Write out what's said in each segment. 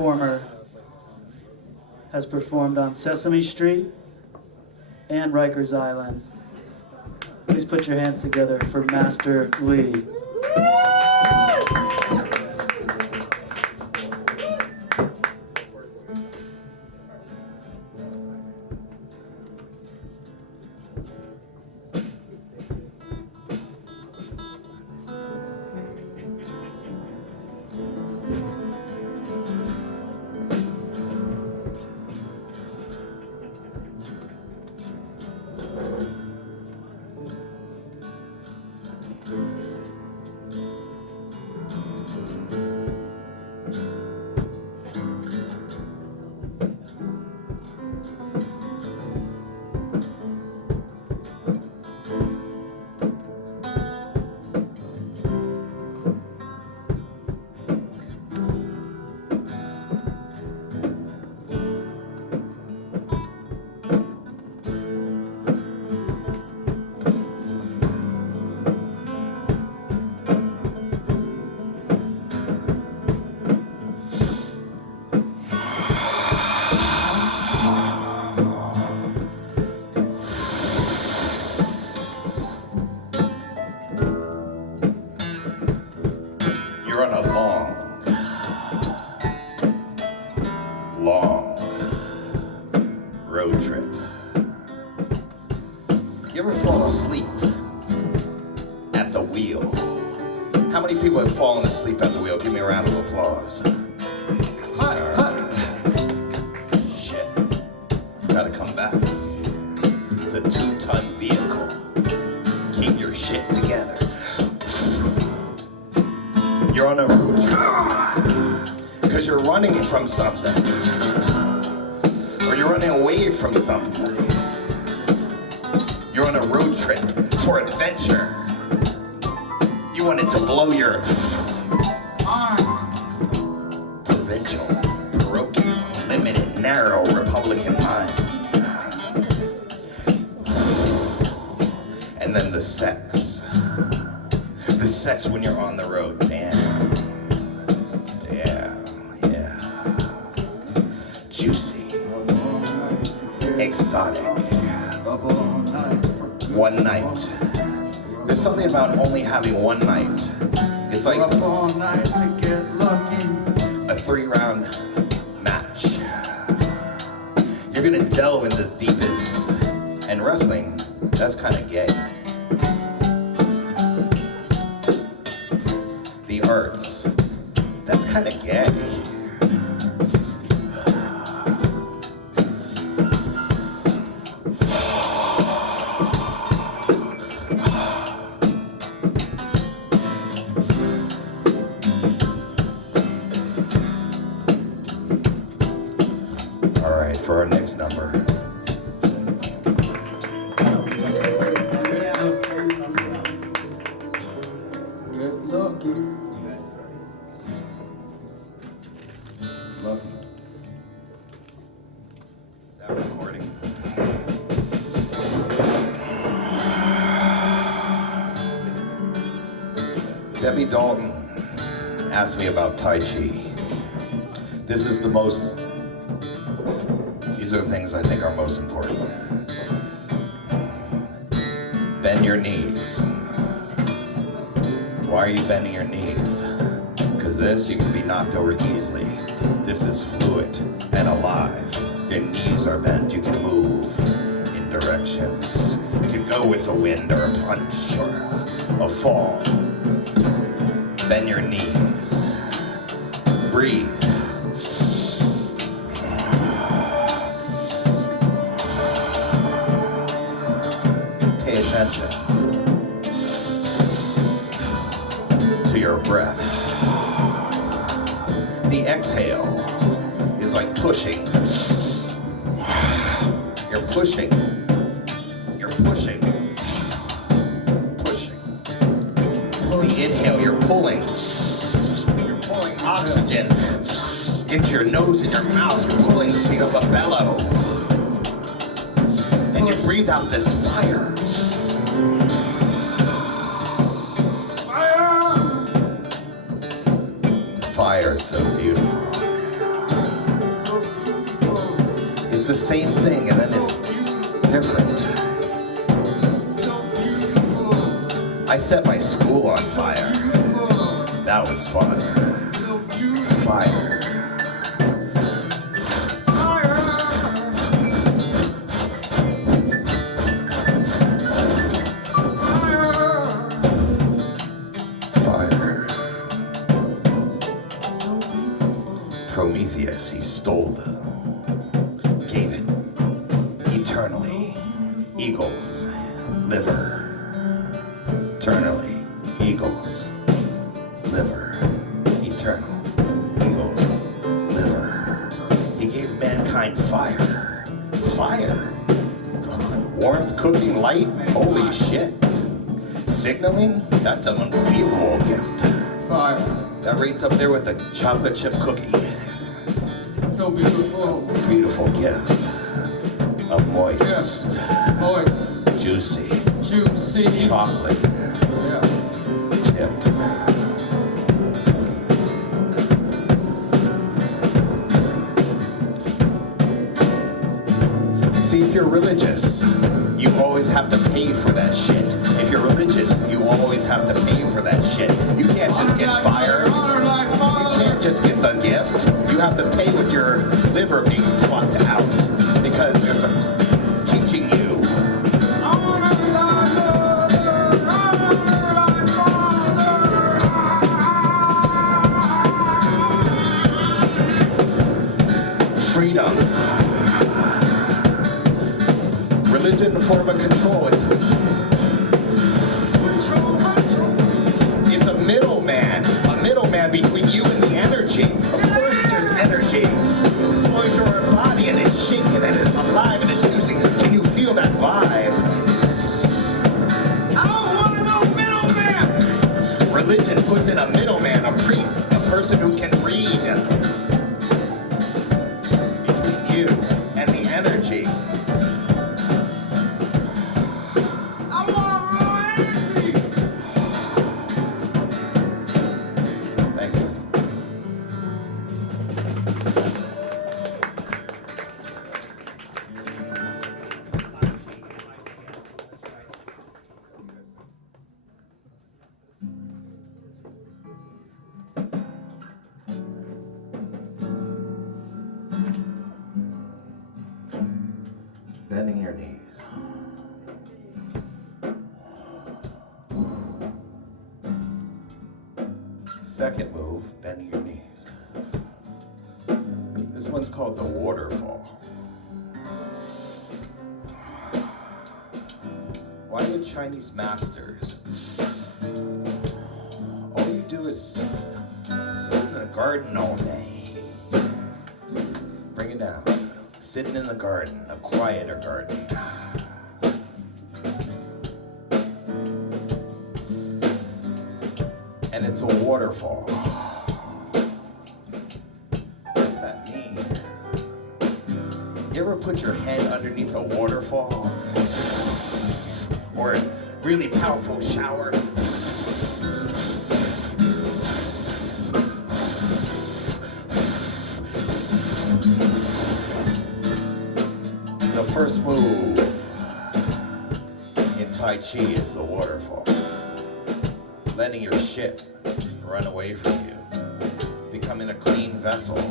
performer has performed on Sesame Street and Rikers Island. Please put your hands together for Master Lee. You're on a long road trip. You ever fall asleep at the wheel? How many people have fallen asleep at the wheel? Give me a round of applause. Shit. Gotta come back. It's a 2-ton vehicle. Keep your shit together. You're on a road trip because you're running from something, or you're running away from something. You're on a road trip for adventure. You wanted to blow your provincial, parochial, limited, narrow Republican mind. And then the sex. The sex when you're on the road, damn, yeah, juicy, exotic, one night. There's something about only having one night. It's like a 3-round match. You're gonna delve into the deepest, and wrestling, that's kind of gay. The arts, that's kind of gay. All right, for our next number. Good looking. Lucky. Is that recording? Debbie Dalton asked me about Tai Chi. These are the things I think are most important. Bend your knees. Why are you bending your knees? Because this, you can be knocked over easily. This is fluid and alive. Your knees are bent. You can move in directions. You can go with a wind or a punch or a fall. Bend your knees. Breathe. Pay attention to your breath. The exhale is like pushing. You're pushing. You're pushing. Pushing. The inhale, you're pulling. You're pulling oxygen into your nose and your mouth. You're pulling so you have a bellow. And you breathe out this fire. Fire is so beautiful. the same thing and then it's different. I set my school on fire. That was fun. Fire. Prometheus, he stole gave it eternally. Eagles, liver. Eternally, eagles, liver. Eternal, eagles, liver. He gave mankind fire. Fire. Warmth, cooking, light. Holy shit. Signaling, that's an unbelievable gift. Fire. That rates up there with the chocolate chip cookie. So beautiful. Beautiful gift. A moist, Moist. juicy, Juicy. chocolate Yeah. chip. See, if you're religious, you always have to pay for that shit. If you're religious, you always have to pay for that shit. You can't just get fired. You can't just get the gift. You have to pay with your liver being plucked out because there's a teaching you. Freedom. Religion, a form of control. It's a middleman between you and the energy. Of course there's energy flowing through our body and it's shaking and it's alive and it's using. Can you feel that vibe? I don't want no middleman. Religion puts in a middleman, a priest, a person who can read between you and the energy. Bending your knees. Second move, bending your knees. This one's called the waterfall. Why do Chinese masters? All you do is sit in a garden all day. Bring it down. Sitting in the garden, a quieter garden. And it's a waterfall. What does that mean? You ever put your head underneath a waterfall? Or a really powerful shower? The first move in Tai Chi is the waterfall. Letting your shit run away from you. Becoming a clean vessel.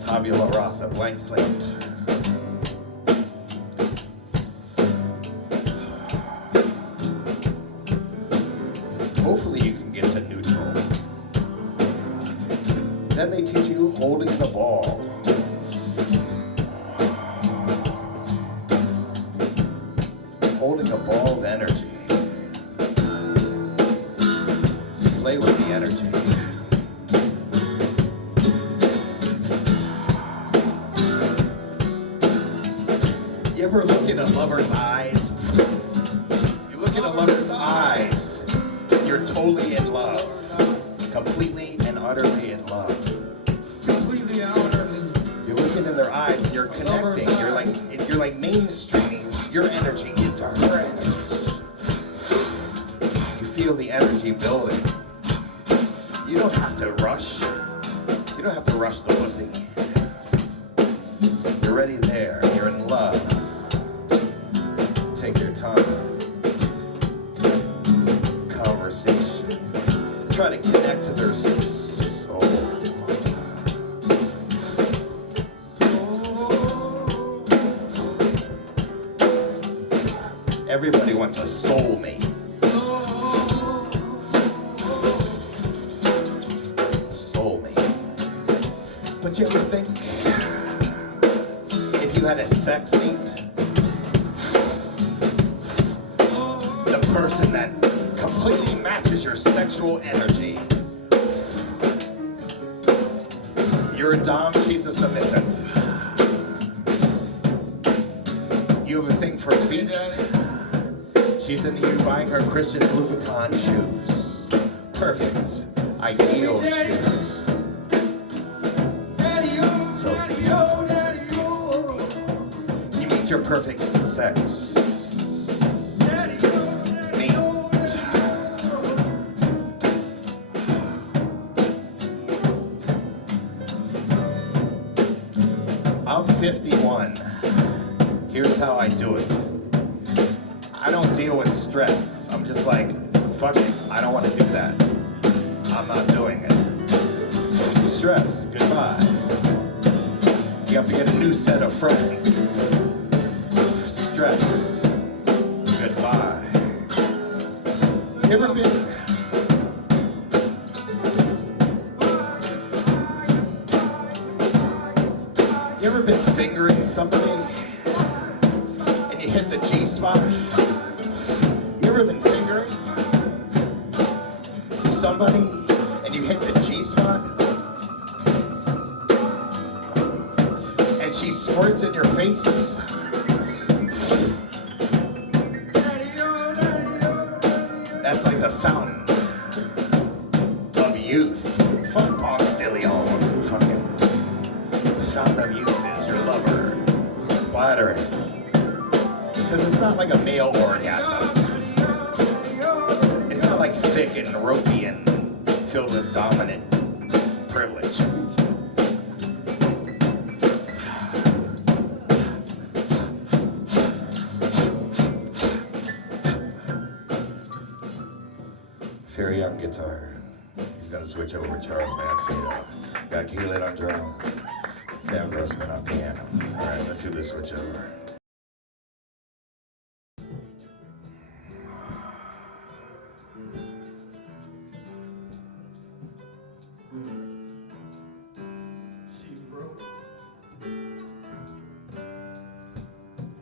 Tabula rasa, blank slate. Hopefully you can get to neutral. Then they teach you holding the ball. Holding a ball of energy. Play with the energy. You ever look in a lover's eyes? You look in a lover's eyes, and you're totally in love. Completely and utterly in love. Completely and utterly. You're looking in their eyes and you're connecting. You're like mainstreaming your energy into her energy. You feel the energy building. You don't have to rush. You don't have to rush the pussy. You're already there, you're in love. Take your time. Conversation. Try to connect to their soul. Everybody wants a soulmate. Soulmate. But you ever think, if you had a sex mate, the person that completely matches your sexual energy, you're a dom, she's a submissive. You have a thing for feet. She's into you buying her Christian Louboutin shoes. Perfect. Ideal shoes. So you meet your perfect sex. I'm 51. Here's how I do it. I don't deal with stress. I'm just like, fuck it, I don't want to do that. I'm not doing it. Stress, goodbye. You have to get a new set of friends. Stress, goodbye. You ever been... You ever been fingering somebody and you hit the G-spot? You ever been fingering somebody and you hit the G-spot and she squirts in your face? That's like the fountain of youth. Fuck Box DeLeon. Fucking fountain of youth is your lover splattering. Because it's not like a male orgasm. It's not like thick and ropey and filled with dominant privilege. Very young guitar. He's gonna switch over Charles Manfredo. Got Keelan on drums. Sam Grossman on piano. All right, let's do this switch over.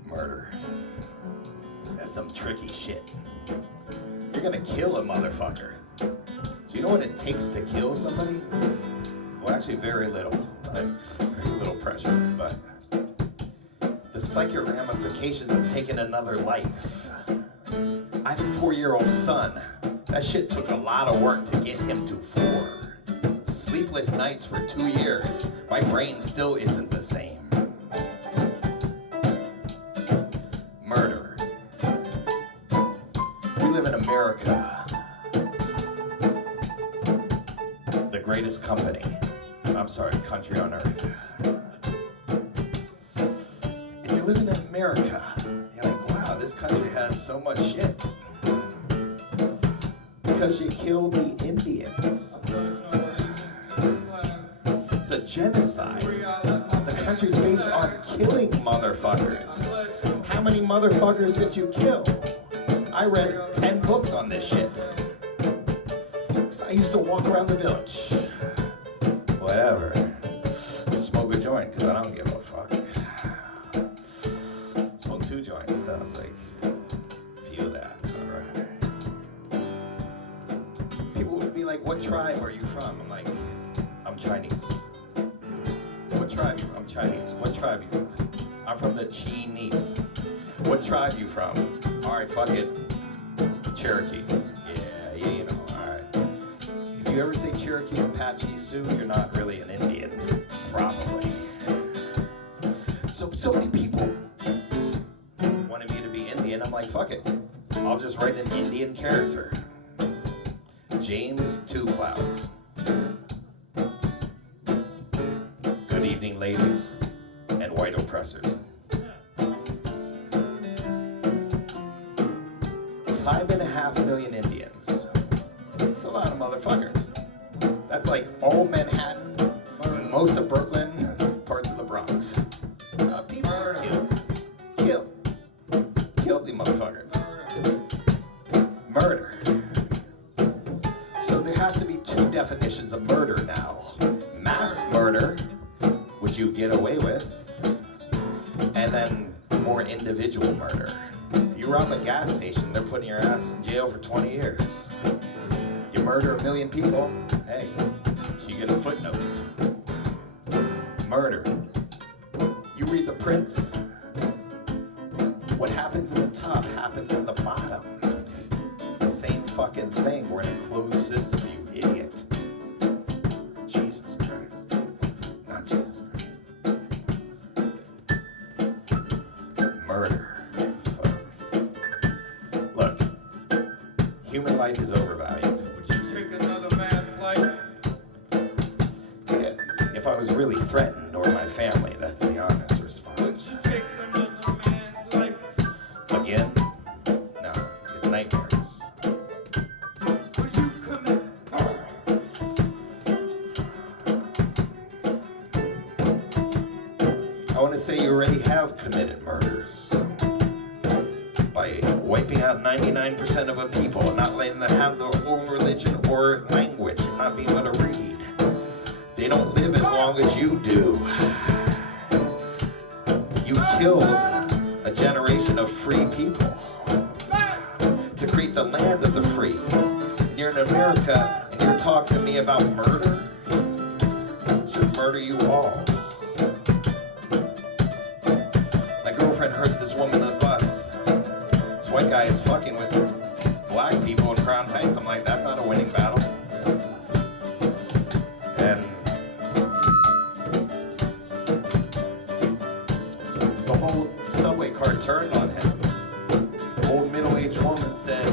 Murder. That's some tricky shit. You're gonna kill a motherfucker. Do you know what it takes to kill somebody? Well, actually very little. Very little pressure, but the psychic ramifications of taking another life. I have a 4-year-old son. That shit took a lot of work to get him to 4. Sleepless nights for 2 years. My brain still isn't the same. Murder. We live in America. The greatest company. I'm sorry, country on earth. And you're living in America. You're like, wow, this country has so much shit. Because you killed the Indians. It's a genocide. The country's based on killing motherfuckers. How many motherfuckers did you kill? I read 10 books on this shit. So I used to walk around the village. Whatever. Smoke a joint, because I don't give a fuck. Smoke 2 joints. I was like, feel that. Alright. People would be like, what tribe are you from? I'm like, I'm Chinese. What tribe you from? I'm Chinese. What tribe you from? I'm from the Chinese. What tribe you from? Alright, fuck it. Cherokee. Yeah, you know, alright. If you ever say Cherokee, Apache, Sioux, you're not really an Indian. Probably. So many people wanted me to be Indian. I'm like, fuck it. I'll just write an Indian character. James Two Clouds. Good evening, ladies and white oppressors. 5.5 million Indians. It's a lot of motherfuckers. That's like all Manhattan, most of Brooklyn, parts of the Bronx. People killed the motherfuckers. Murder. So there has to be two definitions of murder now. Mass murder, which you get away with, and then more individual murder. You rob a gas station, they're putting your ass in jail for 20 years. You murder 1 million people, hey, you get a footnote. Murder. You read The Prince. What happens in the top happens in the bottom. It's the same fucking thing. We're in a closed system, you idiot. Jesus Christ. Not Jesus Christ. Murder. Look, human life is overvalued. Would you take another man's life? Yeah, if I was really threatened or my family, that's the honest response. Would you take another man's life? Again? No, it's nightmares. Would you commit murder? I want to say you already have committed murders by wiping out 99% of a people, not letting them have their own religion or language, and not being able to read. They don't live as long as you do. You killed a generation of free people to create the land of the free. And you're in America and you're talking to me about murder? I should murder you all. My girlfriend heard this woman on the bus. This white guy is fucking with black people in Crown Heights. I'm like, that's not a winning battle. And the whole subway car turned on him. The old middle-aged woman said,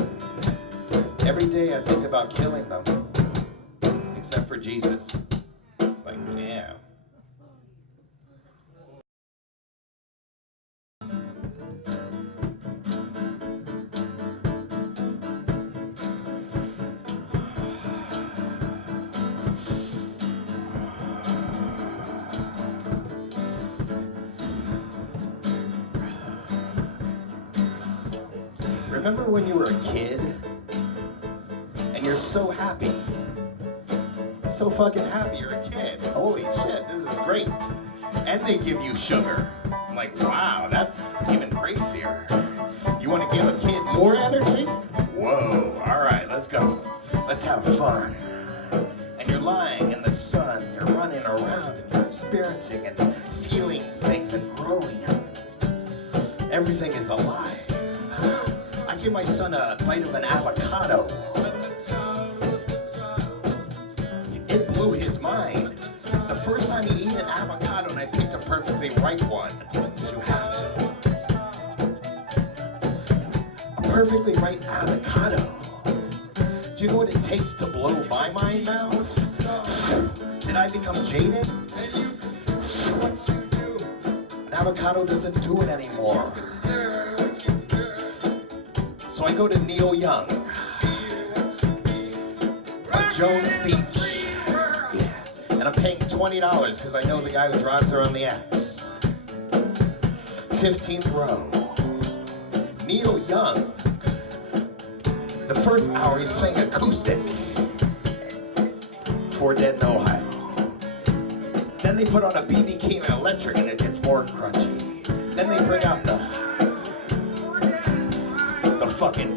every day I think about killing them, except for Jesus. Like, damn. Remember when you were a kid and you're so happy? So fucking happy you're a kid. Holy shit, this is great. And they give you sugar. I'm like, wow, that's even crazier. You want to give a kid more energy? Whoa, all right, let's go. Let's have fun. And you're lying in the sun, you're running around and you're experiencing and feeling things and growing. Everything is alive. I give my son a bite of an avocado. It blew his mind. The first time he ate an avocado and I picked a perfectly ripe one, because you have to. A perfectly ripe avocado. Do you know what it takes to blow my mind now? Did I become jaded? An avocado doesn't do it anymore. So I go to Neil Young, on Jones Beach, yeah. And I'm paying $20 because I know the guy who drives around the axe. 15th row. Neil Young. The first hour he's playing acoustic. 4 Dead in Ohio. Then they put on a B.B. King electric and it gets more crunchy. Then they bring out the fucking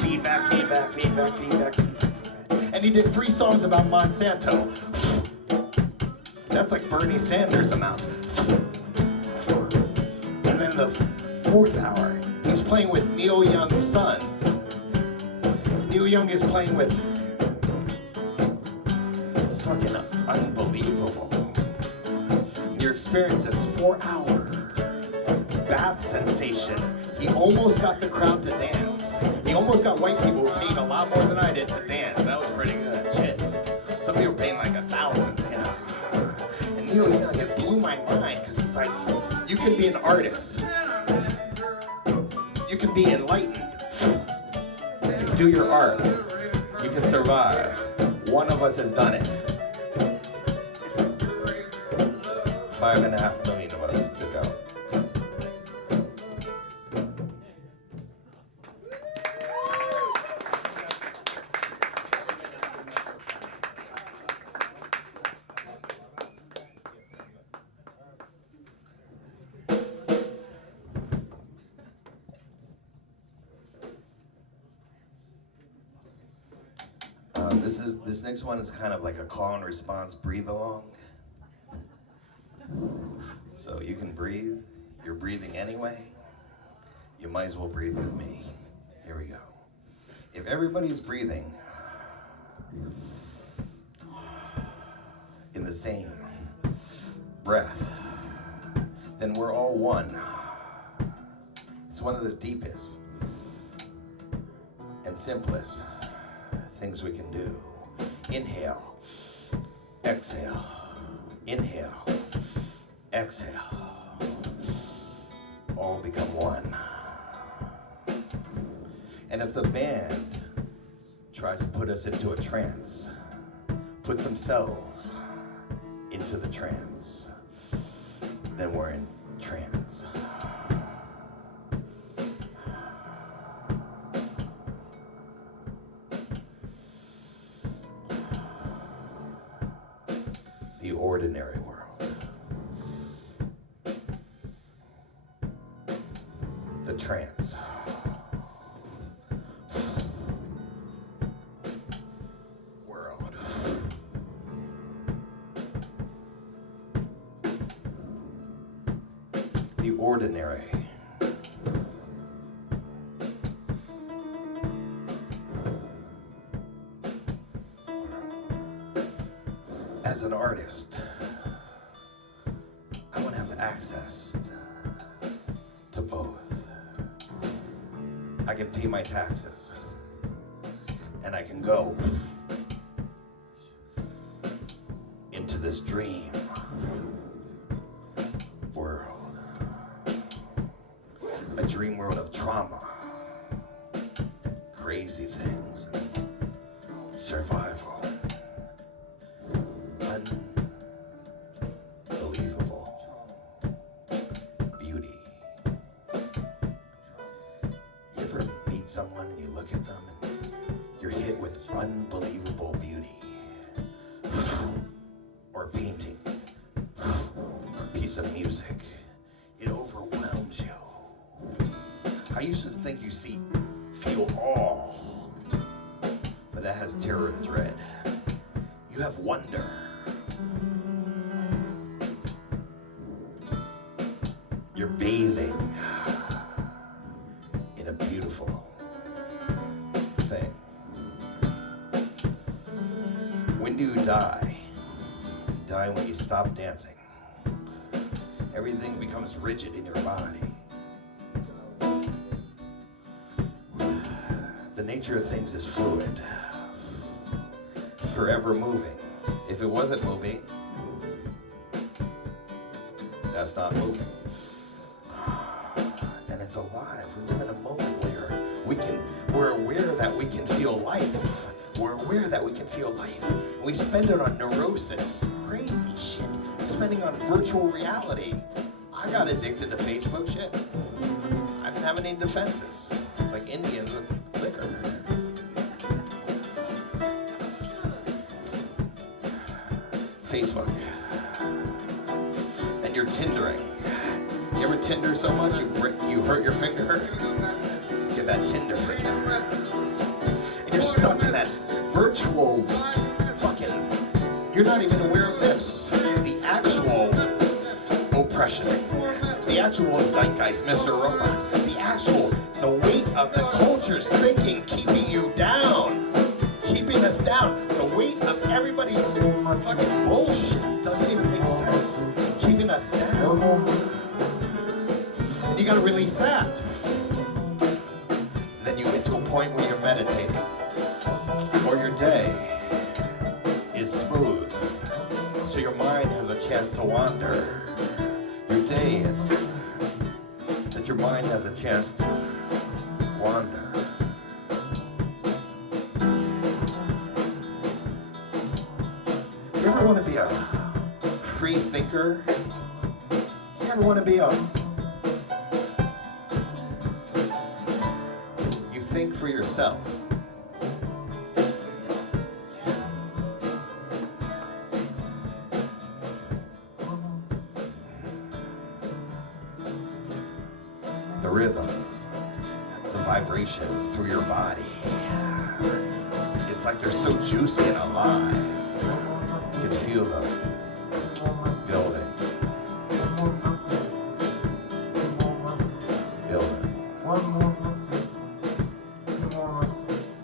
feedback, feedback, feedback, feedback, feedback. And he did 3 songs about Monsanto. That's like Bernie Sanders amount. And then the 4th hour, he's playing with Neil Young's sons. Neil Young is playing with. It's fucking unbelievable. And your experience is 4-hour. Bath sensation. He almost got the crowd to dance. He almost got white people who paid a lot more than I did to dance. That was pretty good. Shit. Some people paying like 1,000, you know. And Neil Young, it blew my mind because it's like, you can be an artist. You can be enlightened. You can do your art. You can survive. One of us has done it. 5.5 million of us to go. This next one is kind of like a call and response breathe along. So you can breathe. You're breathing anyway. You might as well breathe with me. Here we go. If everybody's breathing in the same breath, then we're all one. It's one of the deepest and simplest things we can do. Inhale, exhale, inhale, exhale, all become one. And if the band tries to put us into a trance, puts themselves into the trance, then we're in trance. The ordinary world. The trance. World. The ordinary. As an artist, I want to have access to both. I can pay my taxes, and I can go into this dream world, a dream world of trauma, crazy things, survival. Unbelievable beauty. You ever meet someone and you look at them and you're hit with unbelievable beauty? Or a painting, or a piece of music. It overwhelms you. I used to think you feel awe, but that has terror and dread. You have wonder. You're bathing in a beautiful thing. When do you die? You die when you stop dancing. Everything becomes rigid in your body. The nature of things is fluid. It's forever moving. If it wasn't moving, that's not moving. And it's alive. We live in a moment where we're aware that we can feel life. We're aware that we can feel life. And we spend it on neurosis, crazy shit, spending on virtual reality. I got addicted to Facebook shit. I didn't have any defenses. It's like Indians with liquor. Facebook. And you're Tindering. You ever Tinder so much you hurt your finger? Get that Tinder finger. And you're stuck in that virtual fucking, you're not even aware of this. The actual oppression. The actual zeitgeist, Mr. Robot. The weight of the culture's thinking keeping you down. Keeping us down. The weight of everybody's fucking bullshit doesn't even make sense. Keeping us down. And you gotta release that. And then you get to a point where you're meditating. Or your day is smooth. So your mind has a chance to wander. Your days, that your mind has a chance to wander. You ever want to be a free thinker? You ever want to be you think for yourself? The rhythms, the vibrations through your body. It's like they're so juicy and alive. You can feel them building. Building.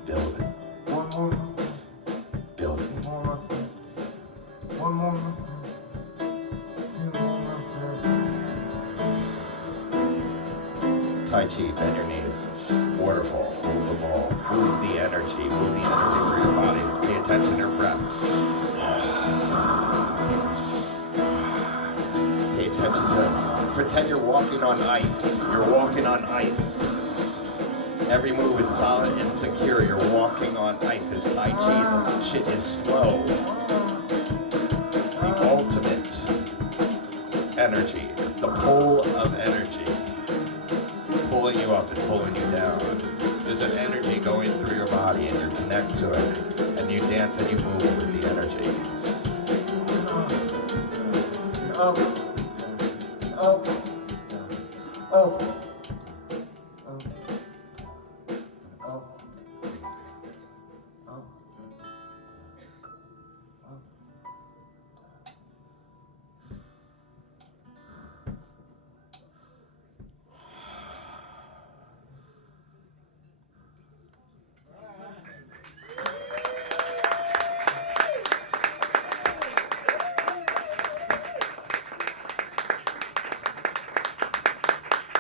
Building. Building. Tai Chi, bend your knees. Waterfall, hold the ball. Move the energy through your body. Pay attention to your breath. Pay attention to, pretend you're walking on ice. You're walking on ice. Every move is solid and secure. You're walking on ice. It's Tai Chi. Shit is slow. The ultimate energy. The pull of energy. Pulling you up and pulling you down. There's an energy going through your body and you connect to it. And you dance and you move with the energy. Up.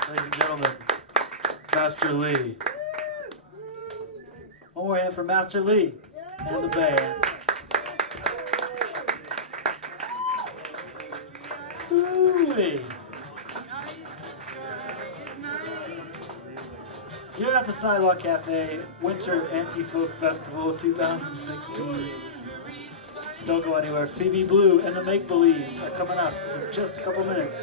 Ladies and gentlemen, Master Lee. One more hand for Master Lee and the band. Ooh-wee. You're at the Sidewalk Cafe Winter Anti-Folk Festival 2016. Don't go anywhere. Phoebe Blue and the Make Believes are coming up in just a couple minutes.